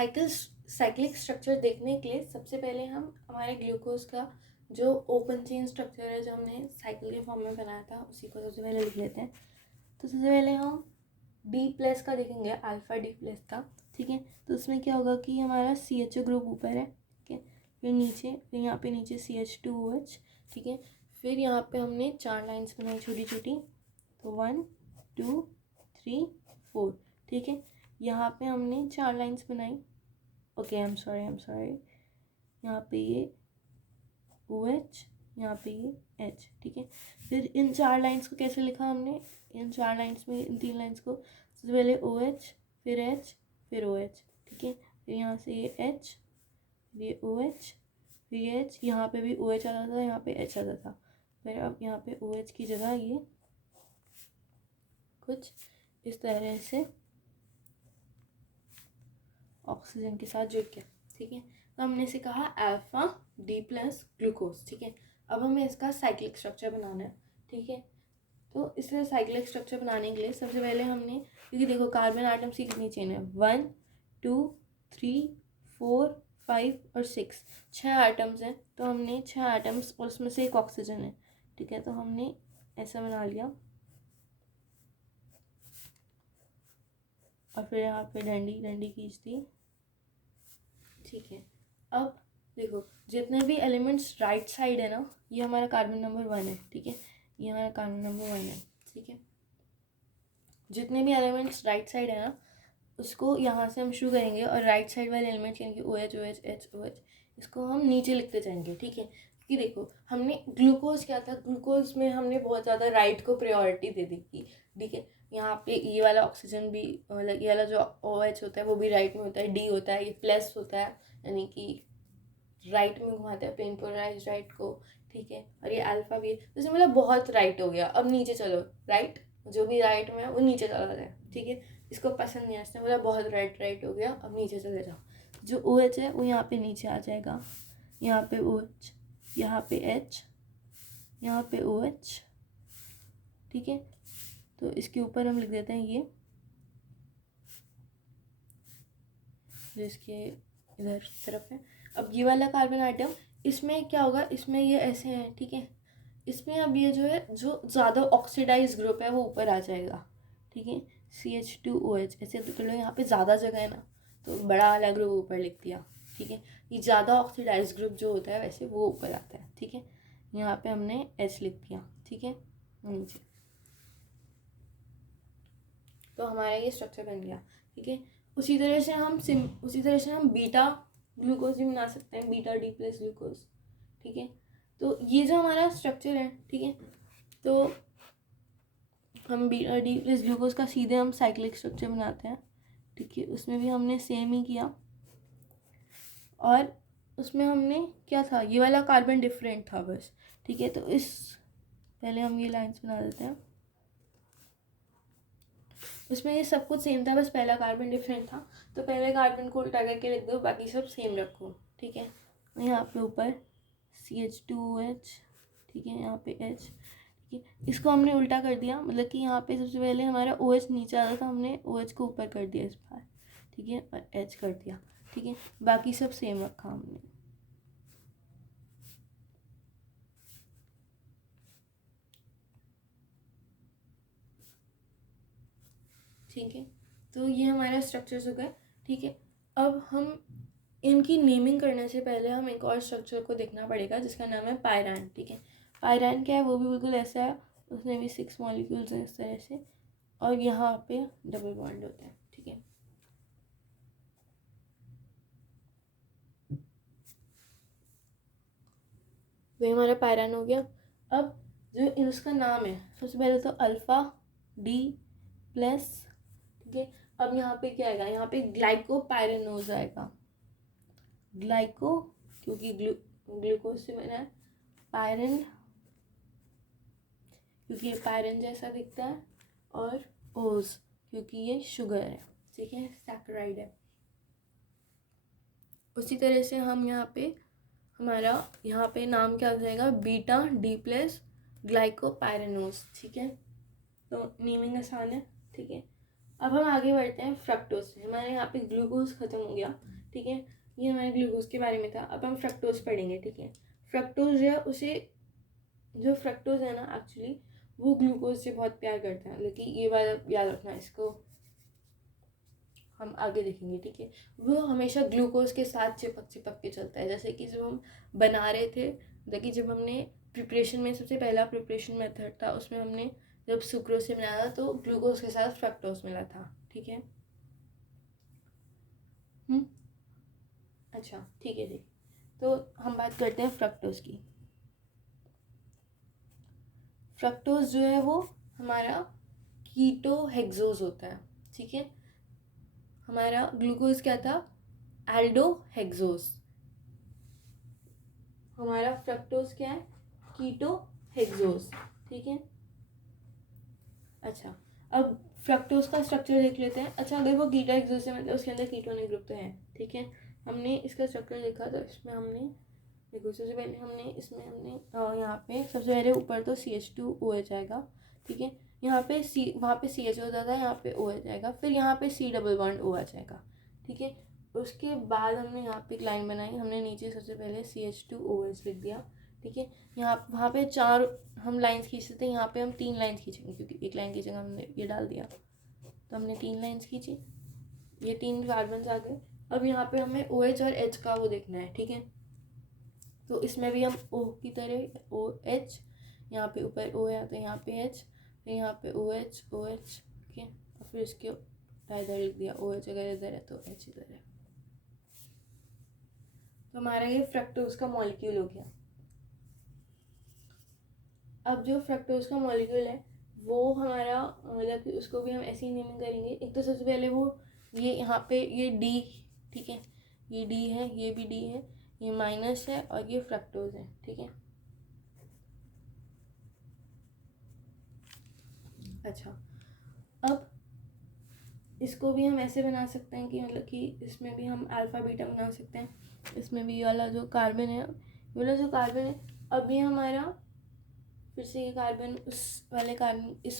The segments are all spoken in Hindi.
साइक्लिक स्ट्रक्चर देखने के लिए सबसे पहले हम हमारे ग्लूकोज का जो ओपन चेन स्ट्रक्चर है जो हमने साइकिल के फॉर्म में बनाया था उसी को सबसे पहले लिख लेते हैं। तो सबसे पहले हम D+ का देखेंगे, अल्फा D+ का। ठीक है, तो उसमें क्या होगा कि हमारा CHO ग्रुप ऊपर है। ठीक है, फिर नीचे, फिर यहाँ पे नीचे CH2OH। ठीक है, फिर यहाँ पे हमने 4 लाइन्स बनाई छोटी छोटी, तो 1 2 3 4। ठीक है, यहाँ पे हमने 4 लाइन्स बनाई। ओके, आई एम सॉरी, यहाँ पे ये OH, यहाँ पे ये H। ठीक है, फिर इन 4 लाइन्स को कैसे लिखा हमने, इन 4 लाइन्स में इन 3 लाइन्स को सबसे पहले OH, फिर H, फिर OH। ठीक है, फिर यहाँ से ये H, ये OH, फिर ये H, यहाँ पे भी OH आता था, यहाँ पे H आता था। फिर अब यहाँ पे OH की जगह ये कुछ इस तरह से ऑक्सीजन के साथ जुड़ गया। ठीक है, तो हमने इसे कहा अल्फा D+ ग्लूकोज। ठीक है, अब हमें इसका साइक्लिक स्ट्रक्चर बनाना है। ठीक है, तो इसलिए साइक्लिक स्ट्रक्चर बनाने के लिए सबसे पहले हमने, क्योंकि देखो कार्बन आटम्स की कितनी चेन है, 1 2 3 4 5 और 6, 6 आइटम्स हैं। तो हमने 6 आइटम्स और उसमें से एक ऑक्सीजन है। ठीक है, तो हमने ऐसा बना लिया और फिर यहाँ पे डंडी खींच दी। ठीक है, अब देखो जितने भी एलिमेंट्स राइट साइड है ना, ये हमारा कार्बन नंबर 1 है। ठीक है, ये हमारा कार्बन नंबर 1 है। ठीक है, जितने भी एलिमेंट्स राइट साइड है ना उसको यहाँ से हम शुरू करेंगे और राइट साइड वाले एलिमेंट यानी कि OH OH H OH इसको हम नीचे लिखते जाएंगे। ठीक है, क्योंकि देखो हमने ग्लूकोज क्या था, ग्लूकोज में हमने बहुत ज़्यादा राइट को प्रायोरिटी दे दी थी। ठीक है, यहाँ पे ये वाला ऑक्सीजन भी, मतलब ये वाला जो OH होता है वो भी राइट में होता है, D होता है, ये प्लस होता है यानी कि राइट में घुमाता है प्लेन पोलराइज राइट को। ठीक है, और ये अल्फा भी है, जैसे मतलब बहुत राइट हो गया। अब नीचे चलो, राइट जो भी राइट में है वो नीचे चला जाए। ठीक है, इसको पसंद नहीं आता, बोला बहुत राइट हो गया, अब नीचे चले जाओ। जो OH है वो यहाँ पे नीचे आ जाएगा, यहाँ पे OH, यहाँ पे H, यहाँ पे OH। ठीक है, तो इसके ऊपर हम लिख देते हैं ये, जो इसके इधर तरफ है। अब ये वाला कार्बन आइटम, इसमें क्या होगा, इसमें ये ऐसे हैं। ठीक है, इसमें अब ये जो है, जो ज़्यादा ऑक्सीडाइज ग्रुप है वो ऊपर आ जाएगा। ठीक है, CH2OH ऐसे तो लो, यहाँ पे ज़्यादा जगह है ना तो बड़ा वाला ग्रुप ऊपर लिख दिया। ठीक है, ये ज़्यादा ऑक्सीडाइज ग्रुप जो होता है वैसे वो ऊपर आता है। ठीक है, यहाँ पे हमने H लिख दिया। ठीक है, नीचे, तो हमारा ये स्ट्रक्चर बन गया। ठीक है, उसी तरह से हम बीटा ग्लूकोज भी बना सकते हैं, बीटा D+ ग्लूकोज। ठीक है, तो ये जो हमारा स्ट्रक्चर है, ठीक है, तो हम बीटा D+ ग्लूकोज का सीधे हम साइक्लिक स्ट्रक्चर बनाते हैं। ठीक है, उसमें भी हमने सेम ही किया और उसमें हमने क्या था, ये वाला कार्बन डिफरेंट था बस। ठीक है, तो इस पहले हम ये लाइंस बना देते हैं। उसमें ये सब कुछ सेम था, बस पहला कार्बन डिफरेंट था, तो पहले कार्बन को उल्टा करके लिख दो, बाकी सब सेम रखो। ठीक है, यहाँ पे ऊपर CH2OH। ठीक है, यहाँ पे H। ठीक है, इसको हमने उल्टा कर दिया, मतलब कि यहाँ पे सबसे पहले हमारा OH नीचे आता था, हमने OH को ऊपर कर दिया इस बार। ठीक है, और H कर दिया। ठीक है, बाकी सब सेम रखा हमने। ठीक है, तो ये हमारा स्ट्रक्चर्स हो गए। ठीक है, अब हम इनकी नेमिंग करने से पहले हम एक और स्ट्रक्चर को देखना पड़ेगा जिसका नाम है पायरान। ठीक है, पायरान क्या है, वो भी बिल्कुल ऐसा है, उसमें भी 6 मॉलिक्यूल्स हैं इस तरह से, और यहाँ पे डबल बॉन्ड होता है। ठीक है, तो हमारा पायरान हो गया। अब जो इसका नाम है, सबसे पहले तो अल्फा D+। ठीक है, अब यहाँ पे क्या आएगा, यहाँ पे ग्लाइकोपाइरेनोज आएगा। ग्लाइको क्योंकि ग्लूकोज से बना है, पायरन क्योंकि ये पायरन जैसा दिखता है, और ओज क्योंकि ये शुगर है। ठीक है, सैकराइड है। उसी तरह से हम हमारा यहाँ पे नाम क्या हो जाएगा, बीटा D+ ग्लाइकोपाइरेनोज। ठीक है, तो नेमिंग आसान है। ठीक है, अब हम आगे बढ़ते हैं फ्रक्टोज से। हमारे यहाँ पे ग्लूकोज ख़त्म हो गया, ठीक है, ये हमारे ग्लूकोज के बारे में था। अब हम फ्रक्टोज पढ़ेंगे, ठीक है। फ्रक्टोज जो है उसे, जो फ्रक्टोज है ना एक्चुअली वो ग्लूकोज से बहुत प्यार करता है, लेकिन ये बात याद रखना, इसको हम आगे देखेंगे, ठीक है। वो हमेशा ग्लूकोज के साथ चिपक चिपक के चलता है। जैसे कि जब हम बना रहे थे, देखिए जब हमने प्रिपरेशन में सबसे पहला प्रिपरेशन मेथड था, उसमें हमने जब सुक्रोज से बनाया था तो ग्लूकोज के साथ फ्रक्टोज मिला था, ठीक है। अच्छा, ठीक है, ठीक। तो हम बात करते हैं फ्रक्टोज की। फ्रक्टोज जो है वो हमारा कीटो हेक्सोज होता है, ठीक है। हमारा ग्लूकोज क्या था, एल्डो हेक्सोज। हमारा फ्रक्टोज क्या है, कीटो हेक्सोज, ठीक है। अच्छा, अब फ्रक्टोज का स्ट्रक्चर देख लेते हैं। अच्छा, अगर वो कीटो हेक्सोज से मतलब उसके अंदर कीटोनिक ग्रुप तो है, ठीक है। हमने इसका स्ट्रक्चर देखा तो इसमें हमने देखो, सबसे पहले हमने यहाँ पे सबसे पहले ऊपर तो CH2OH आएगा, ठीक है। यहाँ पे वहाँ पे CH हो जाता है, यहाँ पे OH आएगा, फिर यहाँ पे C डबल बॉन्ड O आ जाएगा, ठीक है। उसके बाद हमने यहाँ पे एक लाइन बनाई, हमने नीचे सबसे पहले CH2OH लिख दिया, ठीक है। यहाँ वहाँ पे 4 हम लाइन्स खींचते थे, यहाँ पे हम 3 लाइन्स खींचेंगे क्योंकि एक लाइन की जगह हमने ये डाल दिया, तो हमने 3 लाइन्स खींची, ये 3 कार्बन आ गए। अब यहाँ पे हमें OH और H का वो देखना है, ठीक है। तो इसमें भी हम O की तरह OH, यहाँ पे ऊपर O है तो यहाँ पे H, फिर यहाँ पे OH, ठीक है। और फिर इसके इधर लिख दिया OH, अगर इधर है तो H इधर है। तो हमारा ये फ्रक्टोज का मॉलिक्यूल हो गया। अब जो फ्रक्टोज का मॉलिक्यूल है वो हमारा मतलब कि उसको भी हम ऐसे ही नेमिंग करेंगे। एक तो सबसे पहले वो ये यहाँ पे ये D, ठीक है, ये D है, ये भी D है, ये माइनस है और ये फ्रक्टोज है, ठीक है। अच्छा, अब इसको भी हम ऐसे बना सकते हैं कि मतलब कि इसमें भी हम अल्फ़ा बीटा बना सकते हैं। इसमें भी ये वाला जो कार्बन है, ये वाला जो कार्बन है, अब ये हमारा फिर से ये कार्बन इस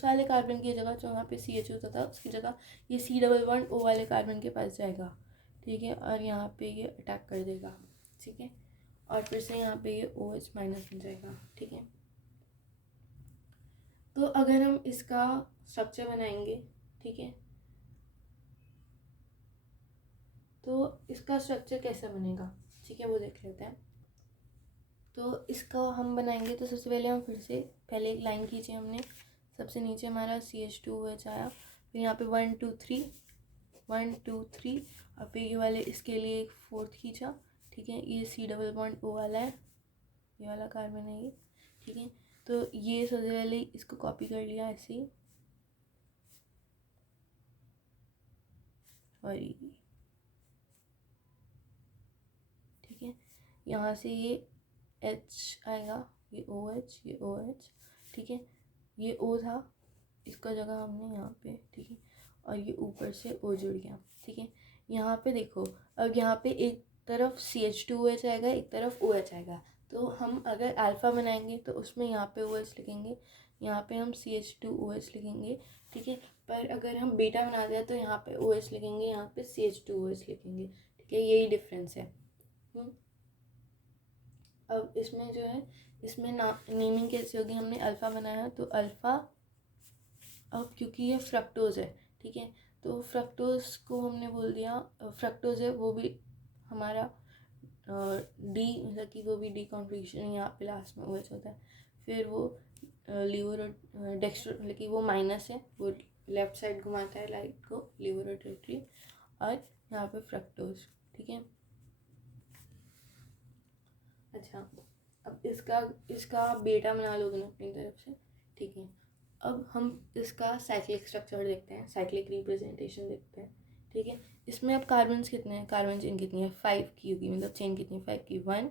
वाले कार्बन की जगह जो वहाँ पे CH होता था उसकी जगह ये C डबल बॉन्ड O वाले कार्बन के पास जाएगा, ठीक है। और यहाँ पे ये अटैक कर देगा, ठीक है। और फिर से यहाँ पे ये OH माइनस बन जाएगा, ठीक है। तो अगर हम इसका स्ट्रक्चर बनाएंगे, ठीक है, तो इसका स्ट्रक्चर कैसा बनेगा, ठीक है, वो देख लेते हैं। तो इसका हम बनाएंगे तो सबसे पहले हम फिर से पहले एक लाइन खींची हमने, सबसे नीचे हमारा CH2OH आया, फिर यहाँ पे 1 2 3 1 2 3 और फिर ये वाले इसके लिए एक 4th खींचा, ठीक है। ये C डबल बॉन्ड O वाला है, ये वाला कार्बन है ये, ठीक है। तो ये सबसे पहले इसको कॉपी कर लिया ऐसे ही, और ठीक है, यहाँ से ये H आएगा, ये OH, ये OH, ठीक है। ये O था, इसका जगह हमने यहाँ पे, ठीक है, और ये ऊपर से O जुड़ गया, ठीक है। यहाँ पे देखो, अब यहाँ पे एक तरफ CH2OH आएगा, एक तरफ OH आएगा, तो हम अगर अल्फ़ा बनाएंगे तो उसमें यहाँ पे OH लिखेंगे, यहाँ पे हम CH2OH लिखेंगे, ठीक है। पर अगर हम बीटा बना दिया तो यहाँ पे OH लिखेंगे, यहाँ पे CH2OH लिखेंगे, ठीक है, यही डिफरेंस है। अब इसमें जो है, इसमें नेमिंग कैसे होगी, हमने अल्फ़ा बनाया तो अल्फ़ा, अब क्योंकि ये फ्रक्टोज है, ठीक है, तो फ्रक्टोज को हमने बोल दिया फ्रक्टोज है वो भी हमारा डी, मतलब कि वो भी डी कॉन्फ़िगरेशन, यहाँ पे लास्ट में OH होता है, फिर वो लीवर डेक्स्ट्रो, मतलब कि वो माइनस है, वो लेफ्ट साइड घुमाता है लाइट को, लीवर रोटेटरी, और यहाँ पे फ्रक्टोज, ठीक है। अच्छा, अब इसका बेटा बना लोगे ना अपनी तरफ से, ठीक है। अब हम इसका साइक्लिक स्ट्रक्चर देखते हैं, साइक्लिक रिप्रेजेंटेशन देखते हैं, ठीक है। इसमें अब कार्बन कितने हैं, कार्बन चेन कितनी है, 5 की होगी, मतलब चेन कितनी है, 5 की, 1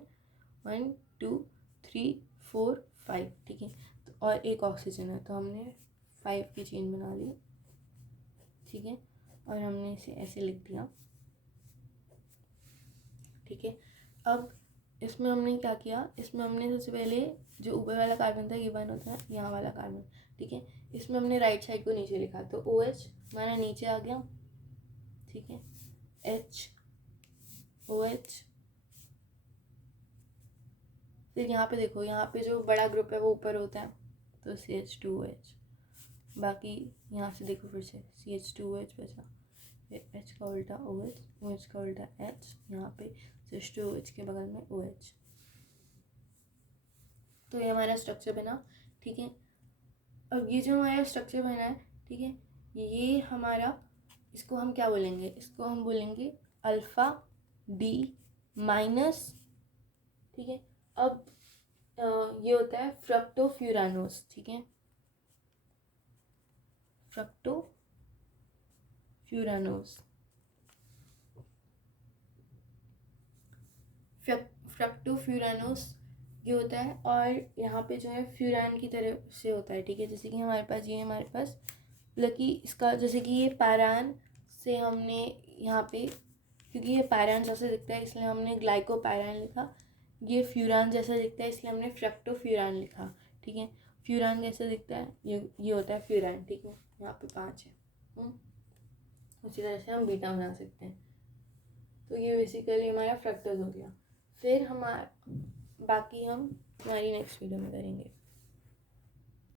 1 2 3 4 5, ठीक है। तो और एक ऑक्सीजन है तो हमने 5 की चेन बना ली, ठीक है, और हमने इसे ऐसे लिख दिया, ठीक है। अब इसमें हमने क्या किया, इसमें हमने सबसे पहले जो ऊपर वाला कार्बन था ये 1 होता है, यहाँ वाला कार्बन, ठीक है। इसमें हमने राइट साइड को नीचे लिखा, तो OH हमारा नीचे आ गया, ठीक है। HOH, फिर यहाँ पे देखो, यहाँ पे जो बड़ा ग्रुप है वो ऊपर होता है, तो CH2OH। बाकी यहाँ से देखो फिर से CH2OH बचा, फिर H का उल्टा OH, OH का उल्टा H, यहाँ पे CH2OH के बगल में OH। तो ये हमारा स्ट्रक्चर बना, ठीक है। अब ये जो हमारा स्ट्रक्चर बना है, ठीक है, ये हमारा, इसको हम क्या बोलेंगे, इसको हम बोलेंगे अल्फ़ा D माइनस, ठीक है। अब ये होता है फ्रक्टोफ्यूरानोस, ठीक है, फ्रक्टोफ्यूरानोस, फ्रक्टोफ्यूरानोस ये होता है। और यहाँ पे जो है फ्यूरान की तरह से होता है, ठीक है। जैसे कि हमारे पास ये, हमारे पास मतलब कि इसका, जैसे कि ये पैरान से हमने यहाँ पे, क्योंकि ये पैरान जैसे दिखता है इसलिए हमने ग्लाइकोपैरान लिखा, ये फ्यूरान जैसा दिखता है इसलिए हमने फ्रक्टोफ्यूरान लिखा, ठीक है। फ्यूरान कैसे दिखता है, ये होता है फ्यूरान, ठीक है। यहाँ पे 5 है। उसी तरह से हम बीटा बना सकते हैं। तो ये बेसिकली हमारा फ्रक्टोज हो गया। फिर हमारा बाकी हम हमारी नेक्स्ट वीडियो में करेंगे।